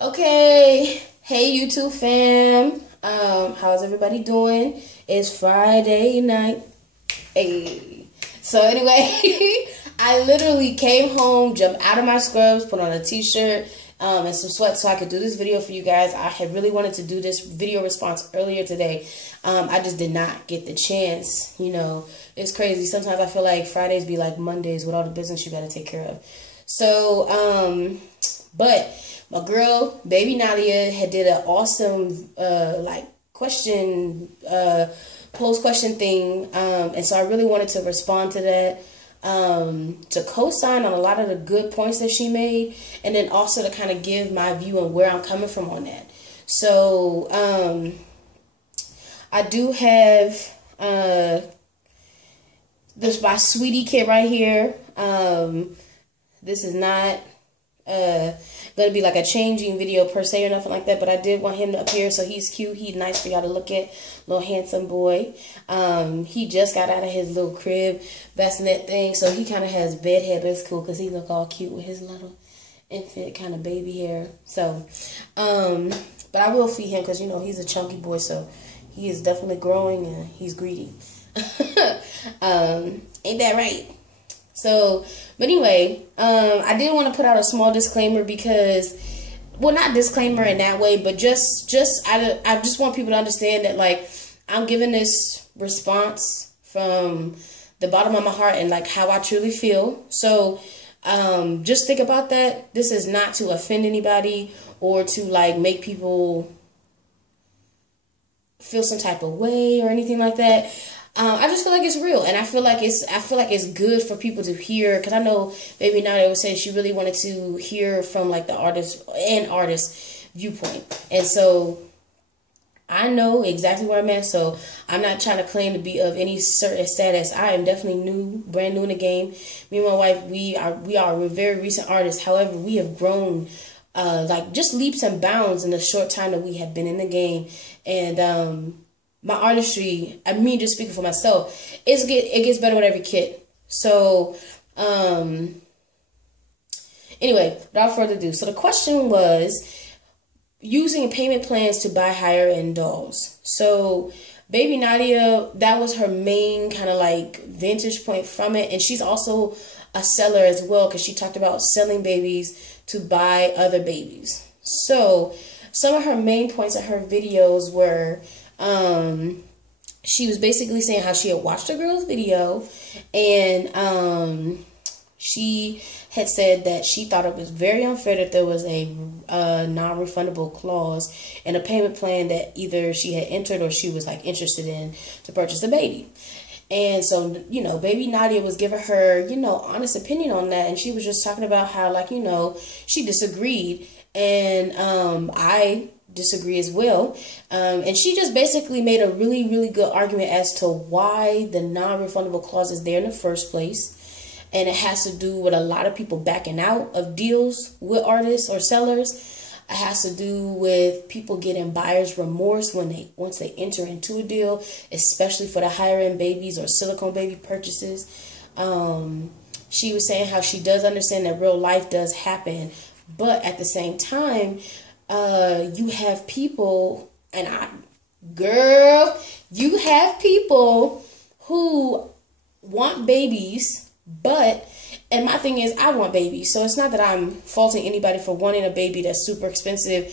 Okay, hey YouTube fam. How's everybody doing? It's Friday night. Hey. So anyway, I literally came home, jumped out of my scrubs, put on a t-shirt, and some sweats so I could do this video for you guys. I had really wanted to do this video response earlier today. I just did not get the chance. You know, it's crazy. Sometimes I feel like Fridays be like Mondays with all the business you gotta take care of. So, but my girl, baby Nadia, had did an awesome, post question thing. And so I really wanted to respond to that, to co-sign on a lot of the good points that she made. And then also to kind of give my view and where I'm coming from on that. So, I do have, this my sweetie kid right here. This is not gonna be like a changing video per se or nothing like that, but I did want him to appear, so he's cute, he's nice for y'all to look at, little handsome boy. He just got out of his little crib bassinet thing, so he kind of has bed hair, but it's cool because he look all cute with his little infant kind of baby hair. So but I will feed him because, you know, he's a chunky boy, so he is definitely growing and he's greedy. Ain't that right? So, but anyway, I did want to put out a small disclaimer because, well, not disclaimer in that way, but I just want people to understand that, like, I'm giving this response from the bottom of my heart and, like, how I truly feel. So, just think about that. This is not to offend anybody or to, like, make people feel some type of way or anything like that. I just feel like it's real, and I feel like it's good for people to hear, because I know Baby Nadia was saying she really wanted to hear from, like, the artist viewpoint. And so I know exactly where I'm at, so I'm not trying to claim to be of any certain status. I am definitely brand new in the game. Me and my wife, we're very recent artists. However, we have grown like just leaps and bounds in the short time that we have been in the game. And my artistry, I mean, just speaking for myself, it gets better with every kid. So, anyway, without further ado, so the question was using payment plans to buy higher end dolls. So, Baby Nadia, that was her main kind of like vantage point from it, and she's also a seller as well because she talked about selling babies to buy other babies. So, some of her main points in her videos were, she was basically saying how she had watched a girl's video, and she had said that she thought it was very unfair that there was a non-refundable clause in a payment plan that either she had entered or she was like interested in to purchase a baby. And so, you know, Baby Nadia was giving her, you know, honest opinion on that, and she was just talking about how, like, you know, she disagreed, and I disagree as well. And she just basically made a really, really good argument as to why the non-refundable clause is there in the first place. And it has to do with a lot of people backing out of deals with artists or sellers. It has to do with people getting buyer's remorse once they enter into a deal, especially for the higher end babies or silicone baby purchases. She was saying how she does understand that real life does happen, but at the same time, you have people, you have people who want babies, and my thing is, I want babies, so it's not that I'm faulting anybody for wanting a baby that's super expensive,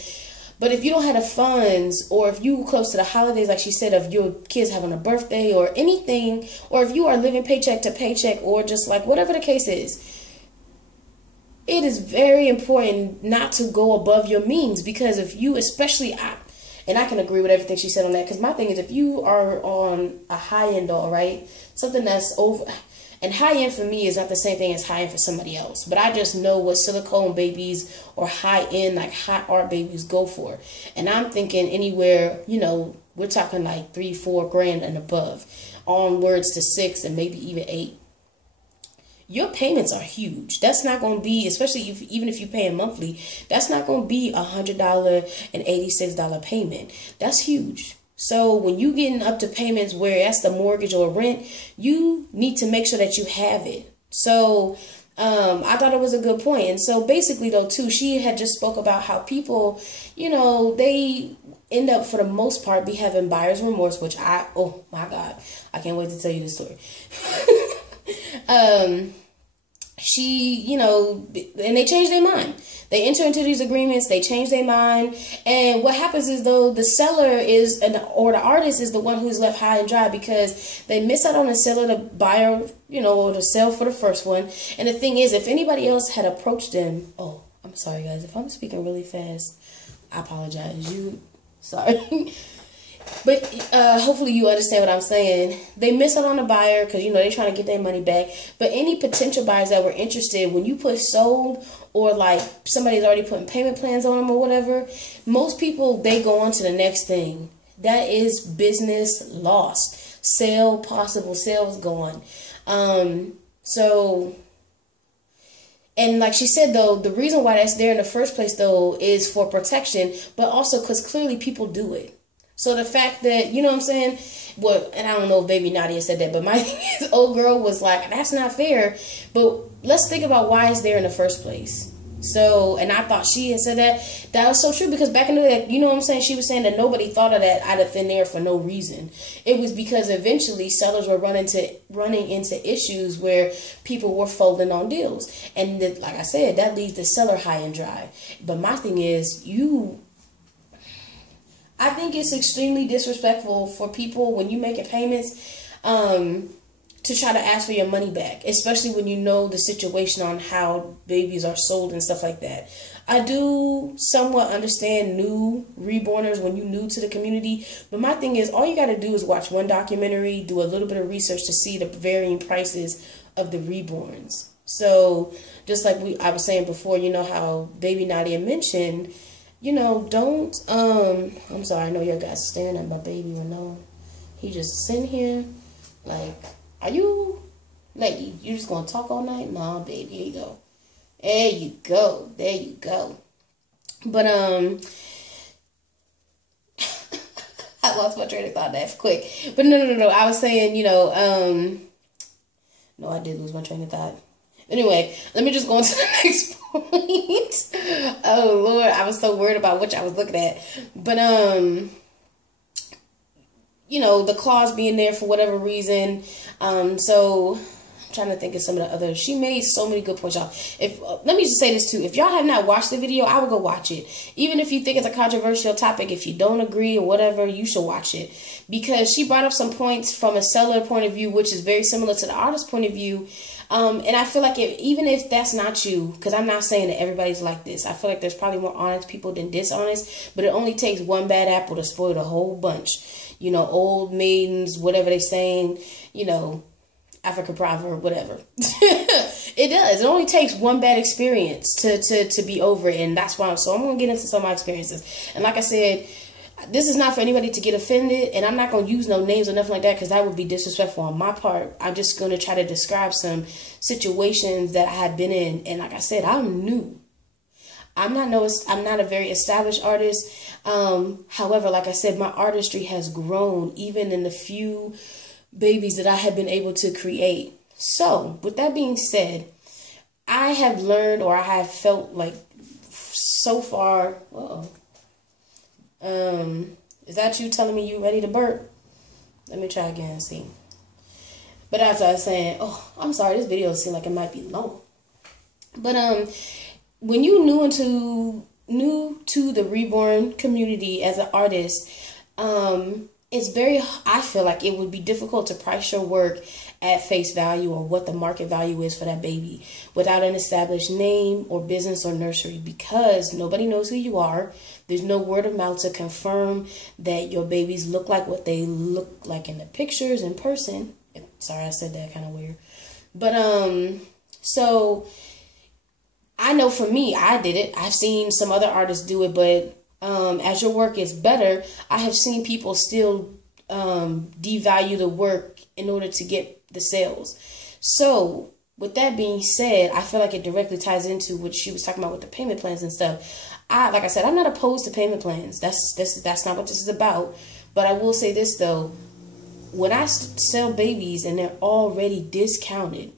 but if you don't have the funds, or if you close to the holidays, like she said, of your kids having a birthday or anything, or if you are living paycheck to paycheck, or just like whatever the case is, it is very important not to go above your means, because if you, especially, and I can agree with everything she said on that, because my thing is, if you are on a high-end doll, right, something that's over, and high-end for me is not the same thing as high-end for somebody else, but I just know what silicone babies or high-end, like high art babies go for, and I'm thinking anywhere, you know, we're talking like $3-4 grand and above, onwards to 6 and maybe even 8. Your payments are huge. That's not going to be, especially even if you're paying monthly, that's not going to be $100 and $86 payment. That's huge. So when you getting up to payments where that's the mortgage or rent, you need to make sure that you have it. So I thought it was a good point. And so basically though too, she had just spoke about how people, you know, they end up for the most part be having buyer's remorse, which oh my God, I can't wait to tell you the story. She, you know, and they change their mind. They enter into these agreements, they change their mind, and what happens is though the seller or the artist is the one who's left high and dry because they miss out on the seller, the buyer, you know, or the sell for the first one. And the thing is, if anybody else had approached them, oh, I'm sorry guys, if I'm speaking really fast, I apologize. Sorry. But hopefully you understand what I'm saying. They miss out on the buyer because, you know, they're trying to get their money back. But any potential buyers that were interested, when you put sold or like somebody's already putting payment plans on them or whatever, most people, they go on to the next thing. That is business lost. Possible sales gone. So, and like she said, though, the reason why that's there in the first place, though, is for protection, but also because clearly people do it. So the fact that, you know what I'm saying, and I don't know if baby Nadia said that, but my thing is, old girl was like, that's not fair. But let's think about why it's there in the first place. So, and I thought she had said that was so true because back in the day, you know what I'm saying, she was saying that nobody thought of that out of thin air for no reason. It was because eventually sellers were running into issues where people were folding on deals. And like I said, that leaves the seller high and dry. But my thing is, I think it's extremely disrespectful for people when you making payments to try to ask for your money back, especially when you know the situation on how babies are sold and stuff like that. I do somewhat understand new reborners when you're new to the community, but my thing is all you got to do is watch one documentary, do a little bit of research to see the varying prices of the reborns. So just like I was saying before, you know how baby Nadia mentioned, you know, don't, I'm sorry, I know you guys are staring at my baby Renault. He just sitting here, like, are you, lady, you just gonna talk all night? Nah, baby, here you go. There you go, there you go. But, I lost my train of thought that quick. But no, I was saying, you know, no, I did lose my train of thought. Anyway, let me just go on to the next point. Oh, Lord, I was so worried about what I was looking at. But, you know, the clause being there for whatever reason. So, I'm trying to think of some of the others. She made so many good points, y'all. Let me just say this, too. If y'all have not watched the video, I would go watch it. Even if you think it's a controversial topic, if you don't agree or whatever, you should watch it. Because she brought up some points from a seller point of view, which is very similar to the artist point of view. And I feel like even if that's not you, because I'm not saying that everybody's like this. I feel like there's probably more honest people than dishonest. But it only takes one bad apple to spoil the whole bunch. You know, old maidens, whatever they saying, you know, African proverb, whatever. It does. It only takes one bad experience to be over it. And that's why I'm going to get into some of my experiences. And like I said, this is not for anybody to get offended, and I'm not going to use no names or nothing like that because that would be disrespectful on my part. I'm just going to try to describe some situations that I had been in, and like I said, I'm new. I'm not a very established artist. However, like I said, my artistry has grown even in the few babies that I have been able to create. So, with that being said, I have learned, or I have felt like so far, is that you telling me you ready to burp? Let me try again and see. But as I was saying, oh, I'm sorry, this video seems like it might be long. But when you new to the reborn community as an artist, I feel like it would be difficult to price your work at face value or what the market value is for that baby without an established name or business or nursery, because nobody knows who you are. There's no word of mouth to confirm that your babies look like what they look like in the pictures in person. Sorry, I said that kind of weird. But so I know for me, I did it. I've seen some other artists do it, but as your work is better, I have seen people still devalue the work in order to get the sales. So with that being said, I feel like it directly ties into what she was talking about with the payment plans and stuff. Like I said, I'm not opposed to payment plans. That's not what this is about. But I will say this though, when I sell babies and they're already discounted,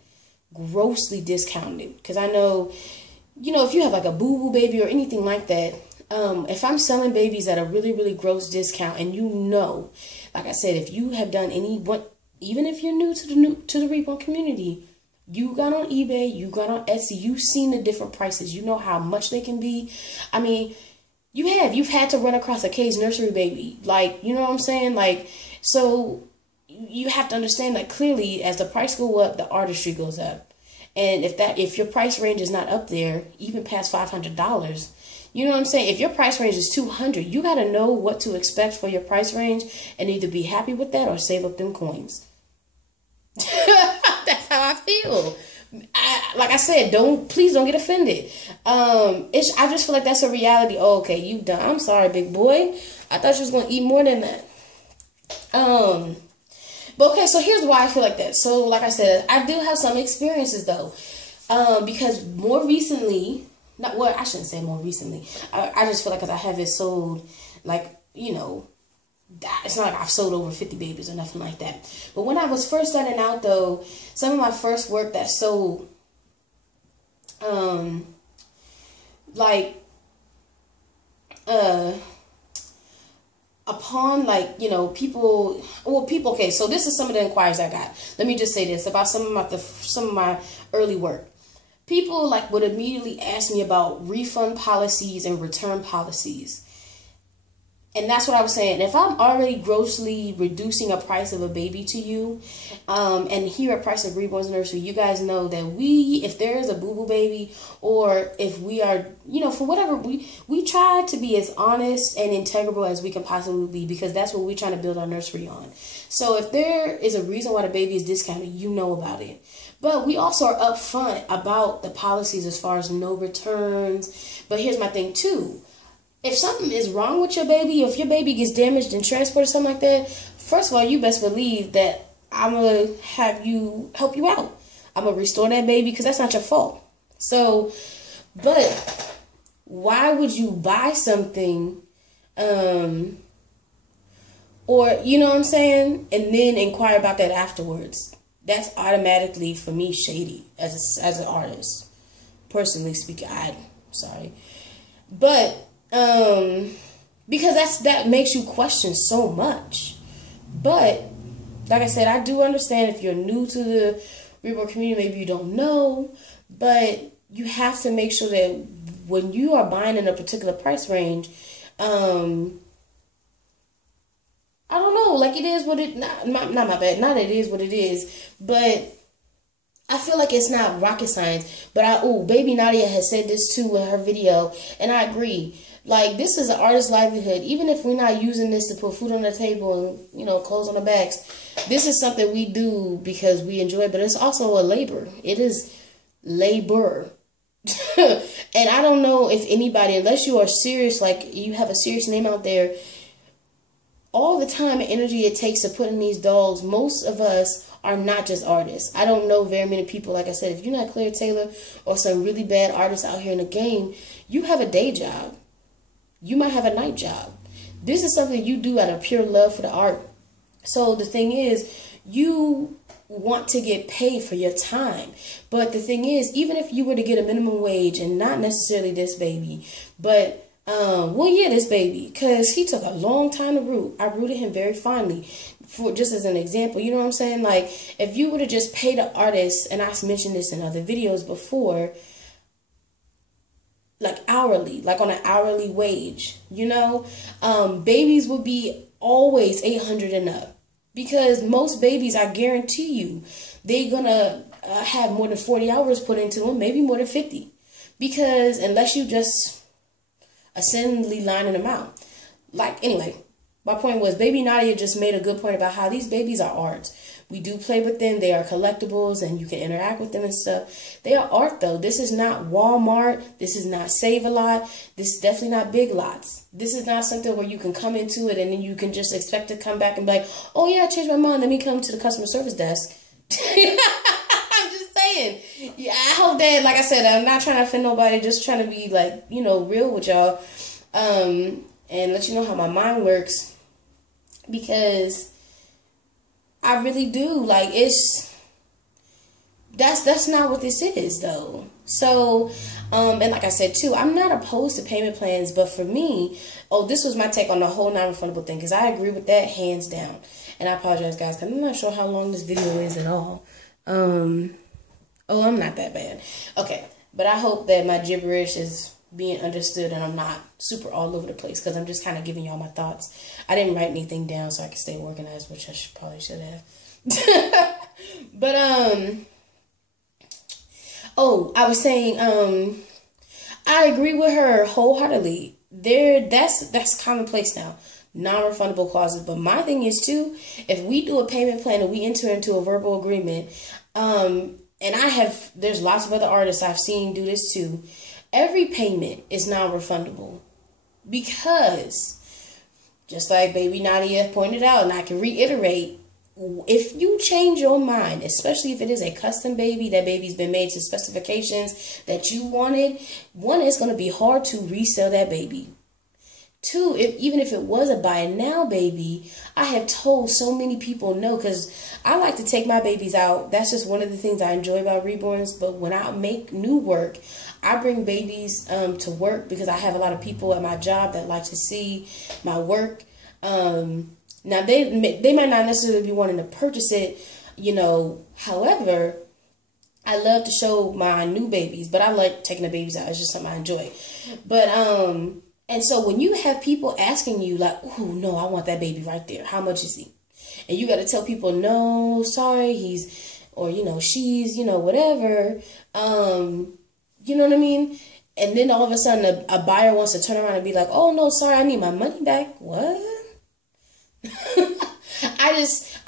grossly discounted. Because I know, if you have like a boo-boo baby or anything like that, if I'm selling babies at a really, really gross discount, and like I said, if you have done even if you're new to the reborn community, you got on eBay, you got on Etsy, you've seen the different prices, you know how much they can be. I mean, you've had to run across a caged nursery baby, like, you know what I'm saying? Like, so you have to understand that clearly as the price go up, the artistry goes up. And if your price range is not up there, even past $500, you know what I'm saying? If your price range is $200, you got to know what to expect for your price range and either be happy with that or save up them coins. That's how I feel. Like I said, please don't get offended. I just feel like that's a reality. Oh, okay, you done. I'm sorry, big boy. I thought you was gonna eat more than that. But okay, so here's why I feel like that. So, like I said, I do have some experiences though, because more recently, I shouldn't say more recently. I just feel like because I haven't sold, like, it's not like I've sold over 50 babies or nothing like that. But when I was first starting out, though, some of my first work that sold, upon, like, people, okay, so this is some of the inquiries I got. Let me just say this about some of my early work. People, like, would immediately ask me about refund policies and return policies. And that's what I was saying. If I'm already grossly reducing a price of a baby to you, and here at Price of Reborn's Nursery, you guys know that if there is a boo-boo baby, or if we are, for whatever, we try to be as honest and integral as we can possibly be, because that's what we're trying to build our nursery on. So if there is a reason why the baby is discounted, you know about it. But we also are upfront about the policies as far as no returns. But here's my thing too. If something is wrong with your baby, or if your baby gets damaged in transport or something like that, first of all, you best believe that I'm going to help you out. I'm going to restore that baby because that's not your fault. So, but why would you buy something, or, you know what I'm saying, and then inquire about that afterwards? That's automatically, for me, shady as an artist. Personally speaking, sorry. But, because that makes you question so much. But like I said, I do understand if you're new to the reborn community, maybe you don't know, but you have to make sure that when you are buying in a particular price range, I don't know, like, it is what it, not my bad, not it is what it is, but I feel like it's not rocket science. But Baby Nadia has said this too in her video, and I agree. Like, this is an artist's livelihood. Even if we're not using this to put food on the table and, clothes on the backs, this is something we do because we enjoy it. But it's also a labor. It is labor. And I don't know if anybody, unless you are serious, like you have a serious name out there, all the time and energy it takes to put in these dolls, most of us are not just artists. I don't know very many people, like I said, if you're not Claire Taylor or some really bad artists out here in the game, you have a day job. You might have a night job. This is something you do out of pure love for the art. So the thing is, you want to get paid for your time. But the thing is, even if you were to get a minimum wage, and not necessarily this baby, but this baby, because he took a long time to root. I rooted him very fondly, for just as an example. You know what I'm saying? Like, if you were to just pay the artist, and I've mentioned this in other videos before, like hourly, like on an hourly wage, babies would be always 800 and up, because most babies, I guarantee you, they're gonna have more than 40 hours put into them, maybe more than 50, because unless you just assembly lining them out. Like, anyway, my point was, Baby Nadia just made a good point about how these babies are art. We do play with them. They are collectibles, and you can interact with them and stuff. They are art, though. This is not Walmart. This is not Save-A-Lot. This is definitely not Big Lots. This is not something where you can come into it and then you can just expect to come back and be like, oh, yeah, I changed my mind. Let me come to the customer service desk. I'm just saying. Yeah, I hope that, like I said, I'm not trying to offend nobody. Just trying to be, like, real with y'all. And let you know how my mind works. Because I really do. Like, That's not what this is, though. So, and like I said too, I'm not opposed to payment plans, but for me, this was my take on the whole non-refundable thing, because I agree with that hands down. And I apologize, guys, because I'm not sure how long this video is at all. I'm not that bad. Okay, but I hope that my gibberish is being understood and I'm not super all over the place, because I'm just kind of giving y'all my thoughts. I didn't write anything down so I could stay organized, which I probably should have. But I was saying, I agree with her wholeheartedly. That's commonplace now, non-refundable clauses. But my thing is too, if we do a payment plan and we enter into a verbal agreement, and there's lots of other artists I've seen do this too. Every payment is non-refundable, because just like Baby Nadia pointed out, and I can reiterate, if you change your mind, especially if it is a custom baby, that baby's been made to specifications that you wanted, one, it's going to be hard to resell that baby. Two, even if it was a buy now baby, I have told so many people no, because I like to take my babies out. That's just one of the things I enjoy about reborns. But when I make new work, I bring babies to work, because I have a lot of people at my job that like to see my work. Now, they might not necessarily be wanting to purchase it, however, I love to show my new babies, but I like taking the babies out. It's just something I enjoy. But, and so when you have people asking you like, oh, no, I want that baby right there. How much is he? And you got to tell people, no, sorry, she's, whatever. You know what I mean? And then all of a sudden a buyer wants to turn around and be like, oh, no, sorry, I need my money back. What? I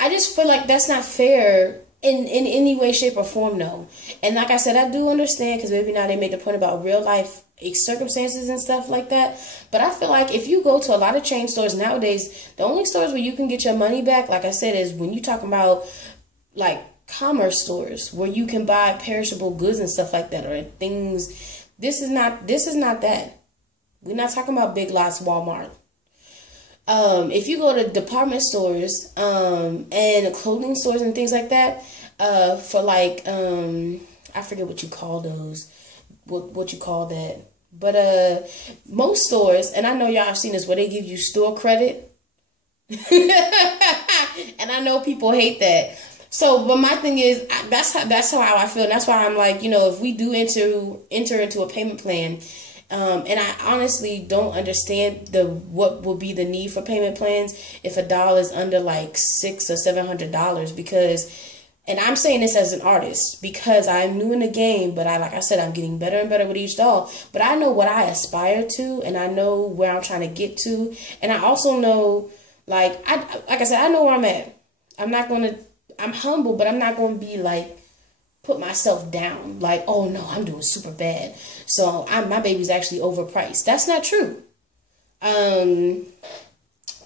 just feel like that's not fair in any way, shape, or form, no. And like I said, I do understand, because maybe now they made the point about real life circumstances and stuff like that. But I feel like if you go to a lot of chain stores nowadays, the only stores where you can get your money back, like I said, is when you talk about like commerce stores where you can buy perishable goods and stuff like that, or things. This is not that. We're not talking about Big Lots, Walmart. If you go to department stores and clothing stores and things like that, for like I forget what you call those, what you call that, but most stores, and I know y'all have seen this, where they give you store credit, and I know people hate that. So, but my thing is, that's how I feel, and that's why I'm like, if we do enter into a payment plan. And I honestly don't understand what will be the need for payment plans if a doll is under like $600 or $700, because, and I'm saying this as an artist because I'm new in the game, but like I said, I'm getting better and better with each doll. But I know what I aspire to, and I know where I'm trying to get to, and I also know, like I said, I know where I'm at. I'm humble, but I'm not gonna be like put myself down like, oh no, I'm doing super bad, so my baby's actually overpriced. That's not true.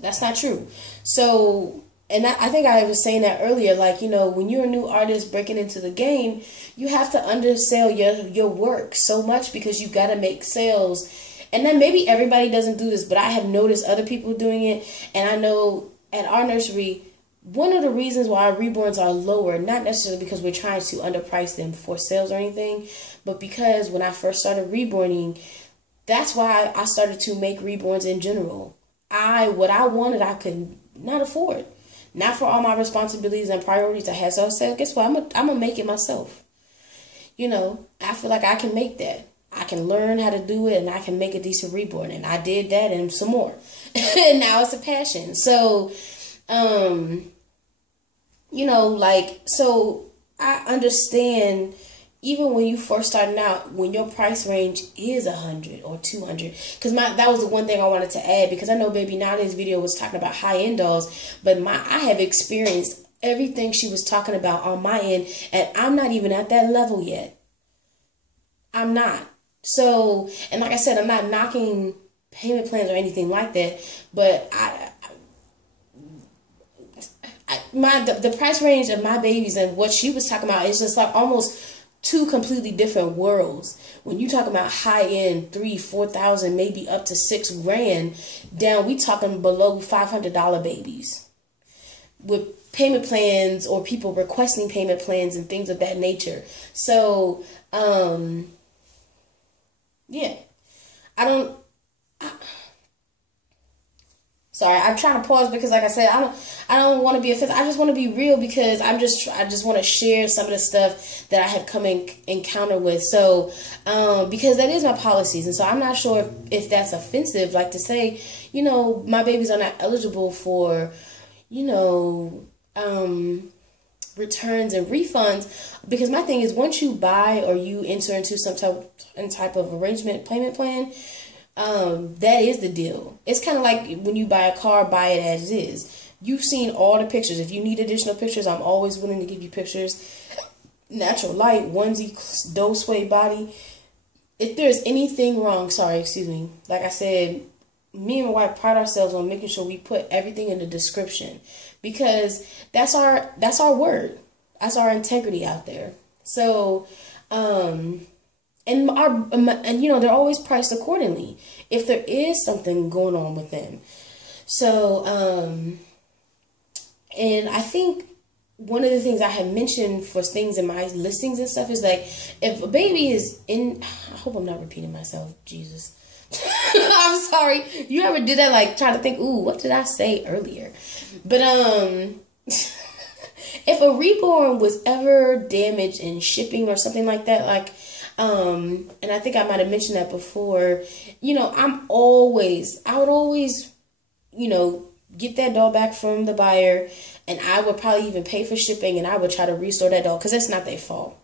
That's not true. So, and I think I was saying that earlier, like, when you're a new artist breaking into the game, you have to undersell your work so much, because you got to make sales. And then maybe everybody doesn't do this, but I have noticed other people doing it. And I know at our nursery, one of the reasons why our reborns are lower, not necessarily because we're trying to underprice them for sales or anything, but because when I first started reborning, that's why I started to make reborns in general. What I wanted, I could not afford. Not for all my responsibilities and priorities I had. So I said, guess what? I'm going to make it myself. I feel like I can make that. I can learn how to do it, and I can make a decent reborn. And I did that and some more. And now it's a passion. So, so I understand, even when you first starting out, when your price range is $100 or $200, because that was the one thing I wanted to add, because I know Baby Nadia's video was talking about high-end dolls, but I have experienced everything she was talking about on my end, and I'm not even at that level yet. I'm not. So, and like I said, I'm not knocking payment plans or anything like that, but the price range of my babies and what she was talking about is just like almost two completely different worlds. When you talk about high end, $3,000-$4,000, maybe up to $6,000 down, we talking below $500 babies with payment plans or people requesting payment plans and things of that nature. So, yeah, sorry, I'm trying to pause because, like I said, I don't want to be offensive. I just want to be real because I just want to share some of the stuff that I have come in encounter with. So, because that is my policies, and so I'm not sure if that's offensive. Like to say, my babies are not eligible for, returns and refunds, because my thing is, once you buy or you enter into some type of arrangement payment plan, that is the deal. It's kind of like when you buy a car, buy it as is. You've seen all the pictures. If you need additional pictures, I'm always willing to give you pictures. Natural light, onesie, doe sway body. If there's anything wrong, like I said, me and my wife pride ourselves on making sure we put everything in the description, because that's our word. That's our integrity out there. So, and they're always priced accordingly if there is something going on with them. So, and I think one of the things I have mentioned for things in my listings and stuff is like, if a baby is in, I hope I'm not repeating myself, Jesus. I'm sorry. You ever did that, like try to think, ooh, what did I say earlier? But if a reborn was ever damaged in shipping or something like that, like and I think I might have mentioned that before, I would always, get that doll back from the buyer, and I would probably even pay for shipping, and I would try to restore that doll because it's not their fault.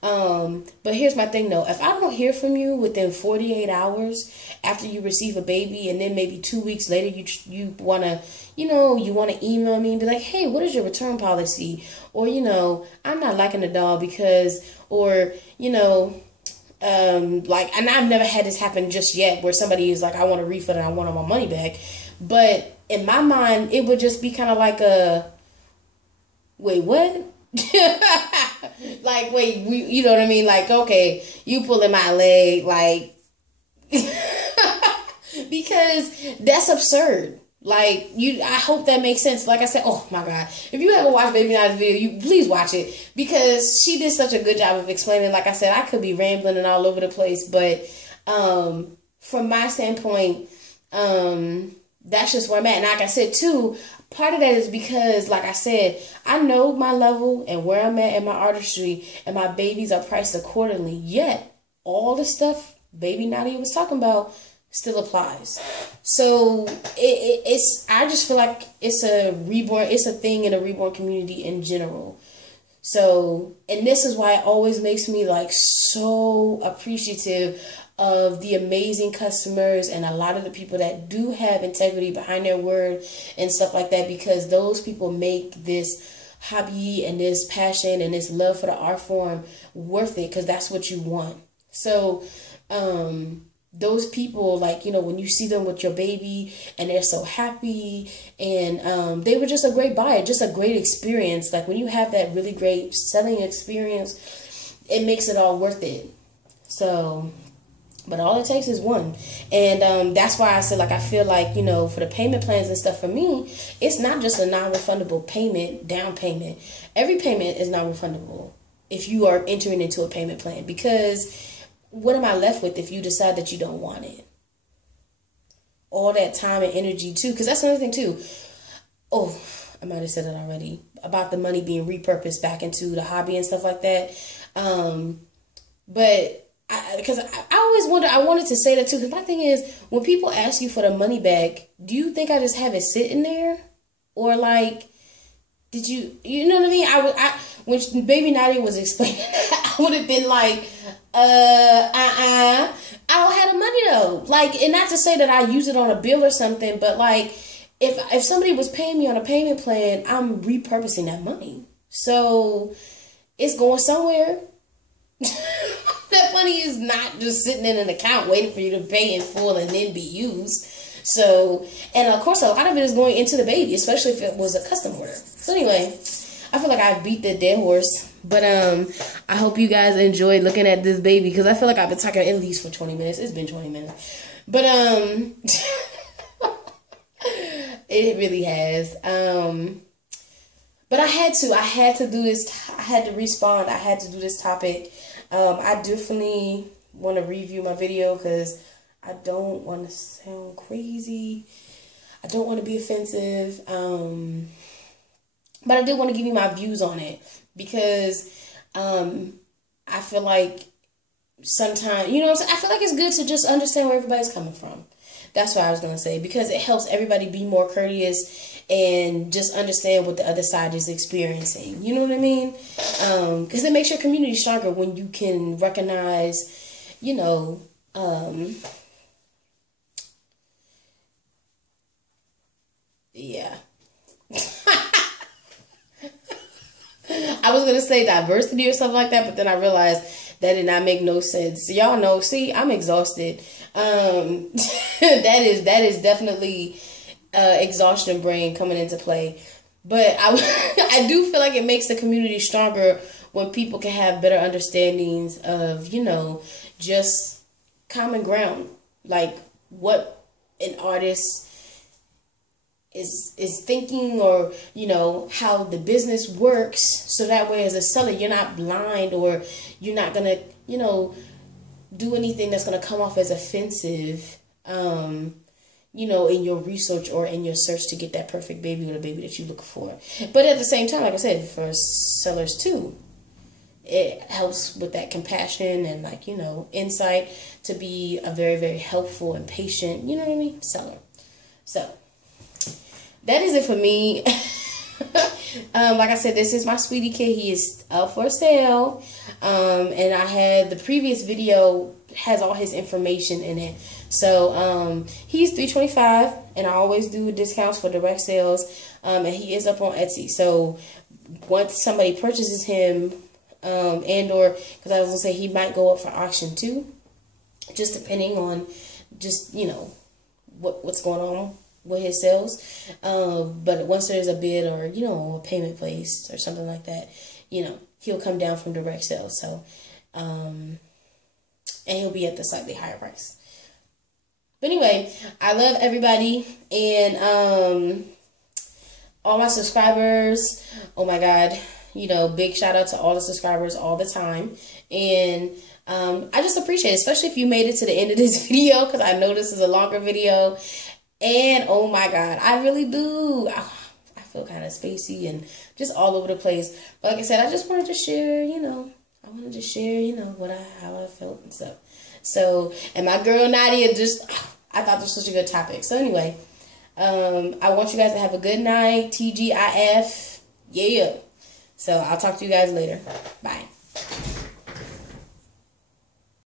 But here's my thing though. If I don't hear from you within 48 hours after you receive a baby, and then maybe 2 weeks later you want to email me and be like, hey, what is your return policy? Or, I'm not liking the doll because, or, and I've never had this happen just yet where somebody is like, I want a refund and I want my money back. But in my mind, it would just be kind of like wait, what? Like, wait, you know what I mean? Like, okay, you pulling my leg, like, because that's absurd. Like, I hope that makes sense. Like I said, oh my God, if you haven't watched Baby Nadia's video, please watch it, because she did such a good job of explaining. Like I said, I could be rambling and all over the place, but from my standpoint, that's just where I'm at. And like I said too, part of that is because, like I said, I know my level and where I'm at in my artistry, and my babies are priced accordingly. Yet all the stuff Baby Nadia was talking about still applies. So I just feel like it's a thing in a reborn community in general. So, and this is why it always makes me like so appreciative of the amazing customers and a lot of the people that do have integrity behind their word and stuff like that, because those people make this hobby and this passion and this love for the art form worth it, because that's what you want. So, those people, like, when you see them with your baby and they're so happy, and they were just a great buyer, just a great experience. Like, when you have that really great selling experience, it makes it all worth it. So, but all it takes is one. And that's why I said, like, I feel like, for the payment plans and stuff, for me, it's not just a non-refundable payment, down payment. Every payment is non-refundable if you are entering into a payment plan, because what am I left with if you decide that you don't want it? All that time and energy too, because that's another thing too. Oh, I might have said it already about the money being repurposed back into the hobby and stuff like that. But because I always wonder, I wanted to say that too, because my thing is, when people ask you for the money back, do you think I just have it sitting there? Or like, did you know what I mean? When Baby Nadia was explaining that, I would have been like, I don't have the money though. Like, and not to say that I use it on a bill or something, but like, if somebody was paying me on a payment plan, I'm repurposing that money. So it's going somewhere. That money is not just sitting in an account waiting for you to pay in full and then be used. So, and of course, a lot of it is going into the baby, especially if it was a custom order. So anyway, I feel like I beat the dead horse, but I hope you guys enjoyed looking at this baby, because I feel like I've been talking at least for 20 minutes. It's been 20 minutes, but it really has. But I had to do this. I had to respond. I had to do this topic. I definitely want to review my video because I don't want to sound crazy. I don't want to be offensive. But I do want to give you my views on it because I feel like sometimes, you know what I'm saying? I feel like it's good to just understand where everybody's coming from. That's what I was going to say, because it helps everybody be more courteous and just understand what the other side is experiencing. You know what I mean? Because it makes your community stronger when you can recognize, you know, yeah. I was going to say diversity or something like that, but then I realized that did not make no sense. So y'all know, see, I'm exhausted. That is definitely exhaustion brain coming into play. But I do feel like it makes the community stronger when people can have better understandings of, you know, just common ground, like what an artist is thinking, or, you know, how the business works, so that way as a seller you're not blind, or you're not gonna, you know, do anything that's gonna come off as offensive, you know, in your research or in your search to get that perfect baby or the baby that you look for. But at the same time, like I said, for sellers too, it helps with that compassion and, like, you know, insight to be a very, very helpful and patient, you know what I mean, seller. So that is it for me. Like I said, this is my sweetie kid. He is up for sale. And I had the previous video has all his information in it. So he's $325, and I always do discounts for direct sales. And he is up on Etsy. So once somebody purchases him, and or, because I was gonna say he might go up for auction too, just depending on just, you know, what's going on with his sales. But once there's a bid or, you know, a payment placed or something like that, you know, he'll come down from direct sales. So, and he'll be at the slightly higher price. But anyway, I love everybody, and all my subscribers. Oh my God, you know, big shout out to all the subscribers all the time. And I just appreciate it, especially if you made it to the end of this video, because I know this is a longer video. And oh my God, I really do. I feel kind of spacey and just all over the place. But like I said, I just wanted to share, you know, how I felt and stuff. So, and my girl Nadia I thought this was a good topic. So anyway, I want you guys to have a good night. TGIF. Yeah. So I'll talk to you guys later. Bye.